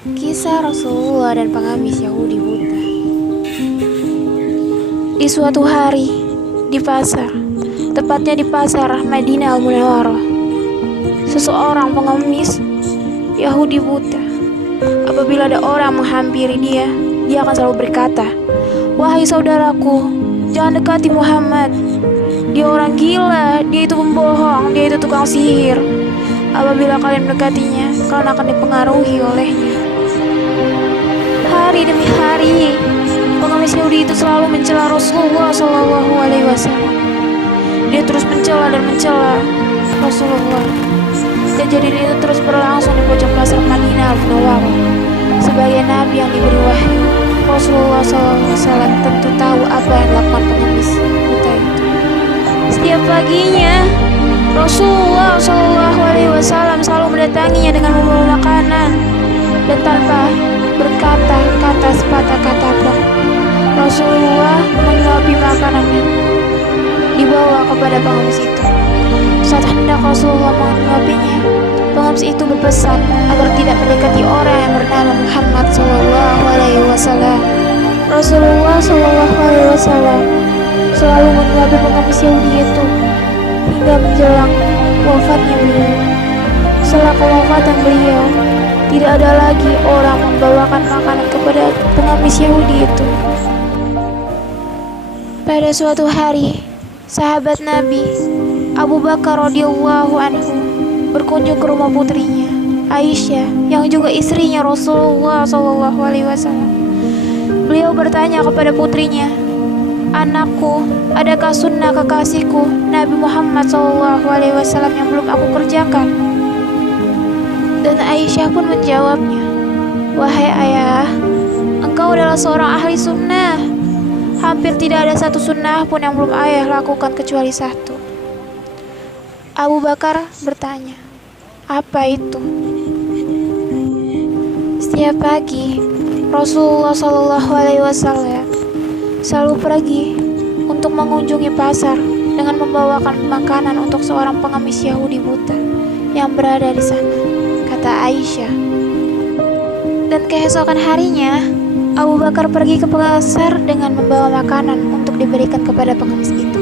Kisah Rasulullah dan pengamis Yahudi buta. Di suatu hari, di pasar, tepatnya di pasar Madinah Al-Munawwarah, seseorang pengemis Yahudi buta. Apabila ada orang menghampiri dia akan selalu berkata, "Wahai saudaraku, jangan dekati Muhammad. Dia orang gila, dia itu pembohong, dia itu tukang sihir. Apabila kalian mendekatinya, kalian akan dipengaruhi olehnya." Hari demi hari, pengemis Yahudi itu selalu mencela Rasulullah SAW. Dia terus mencela dan mencela Rasulullah. Kejadian itu terus berlangsung di pojok pasar Madinah Al-Munawwarah. Sebagai nabi yang diberi wahyu, Rasulullah SAW tentu tahu apa yang dilakukan pengemis buta itu. Setiap paginya, Rasulullah SAW selalu mendatanginya dengan membawa makanan, dan tanpa berkata kata sepatah kata pun, Rasulullah menyuapi makanan yang dibawa kepada pengemis itu. Saat hendak Rasulullah menyuapinya, pengemis itu berpesan agar tidak mendekati orang yang bernama Muhammad SAW. Rasulullah SAW selalu menyuapi pengemis Yahudi itu hingga menjelang wafatnya beliau. Setelah kewafatan beliau, tidak ada lagi orang membawakan makanan kepada pengemis Yahudi itu. Pada suatu hari, sahabat Nabi Abu Bakar radhiyallahu anhu berkunjung ke rumah putrinya Aisyah yang juga istrinya Rasulullah SAW. Beliau bertanya kepada putrinya, "Anakku, adakah sunnah kekasihku Nabi Muhammad SAW yang belum aku kerjakan?" Dan Aisyah pun menjawabnya, "Wahai ayah, engkau adalah seorang ahli sunnah. Hampir tidak ada satu sunnah pun yang belum ayah lakukan kecuali satu." Abu Bakar bertanya, "Apa itu?" Setiap pagi, Rasulullah SAW selalu pergi untuk mengunjungi pasar dengan membawakan makanan untuk seorang pengemis Yahudi buta yang berada di sana, kata Aisyah. Dan keesokan harinya, Abu Bakar pergi ke pasar dengan membawa makanan untuk diberikan kepada pengemis itu.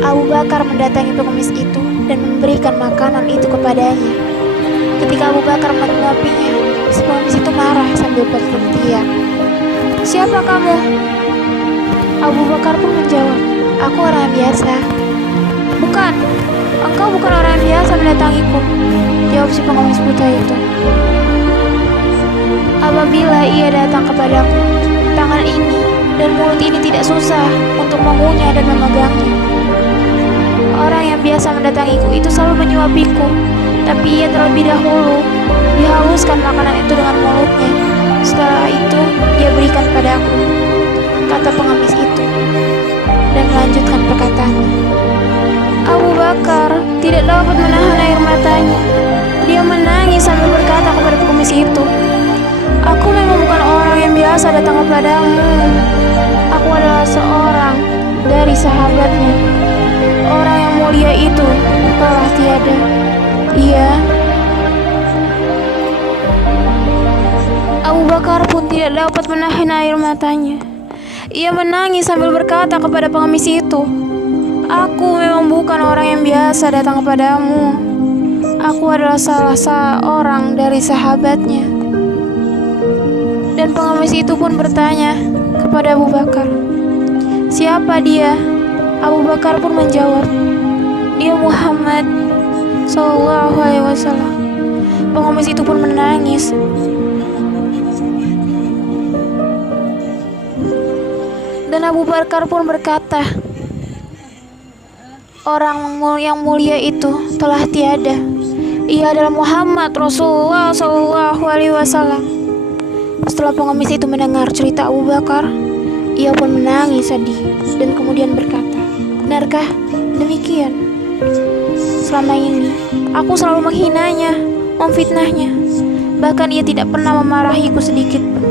Abu Bakar mendatangi pengemis itu dan memberikan makanan itu kepadanya. Ketika Abu Bakar menyuapinya, si pengemis itu marah sambil berteriak, "Siapa kamu?" Abu Bakar pun menjawab, "Aku orang biasa." "Bukan, engkau bukan orang biasa mendatangiku," jawab si pengemis buta itu. "Apabila ia datang kepadaku, tangan ini dan mulut ini tidak susah untuk mengunyah dan memegangnya. Orang yang biasa mendatangiku itu selalu menyuapiku, tapi ia terlebih dahulu dihaluskan makanan itu dengan mulutnya. Setelah itu, dia berikan padaku," kata pengemis itu, dan melanjutkan perkataannya. Abu Bakar tidak dapat menahan air matanya. Dia menangis sambil berkata kepada pengemis itu, "Aku memang bukan orang yang biasa datang kepadamu. Aku adalah seorang dari sahabatnya. Orang yang mulia itu telah tiada. Ia..." Abu Bakar pun tidak dapat menahan air matanya. Ia menangis sambil berkata kepada pengemis itu, "Aku memang bukan orang yang biasa datang kepadamu. Aku adalah salah seorang dari sahabatnya." Dan pengemis itu pun bertanya kepada Abu Bakar, "Siapa dia?" Abu Bakar pun menjawab, "Dia Muhammad SAW." Pengemis itu pun menangis. Dan Abu Bakar pun berkata, "Orang yang mulia itu telah tiada. Ia adalah Muhammad Rasulullah SAW." Setelah pengemis itu mendengar cerita Abu Bakar, ia pun menangis sedih dan kemudian berkata, "Benarkah demikian? Selama ini aku selalu menghinanya, memfitnahnya. Bahkan ia tidak pernah memarahiku sedikit pun.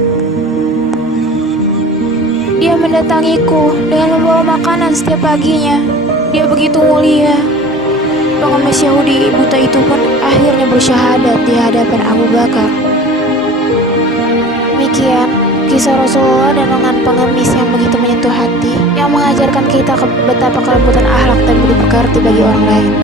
Dia mendatangiku dengan membawa makanan setiap paginya. Dia begitu mulia." Pengemis Yahudi buta itu pun akhirnya bersyahadat di hadapan Abu Bakar. kisah Rasulullah dan dengan pengemis yang begitu menyentuh hati, yang mengajarkan kita betapa kelembutan akhlak dan budi pekerti bagi orang lain.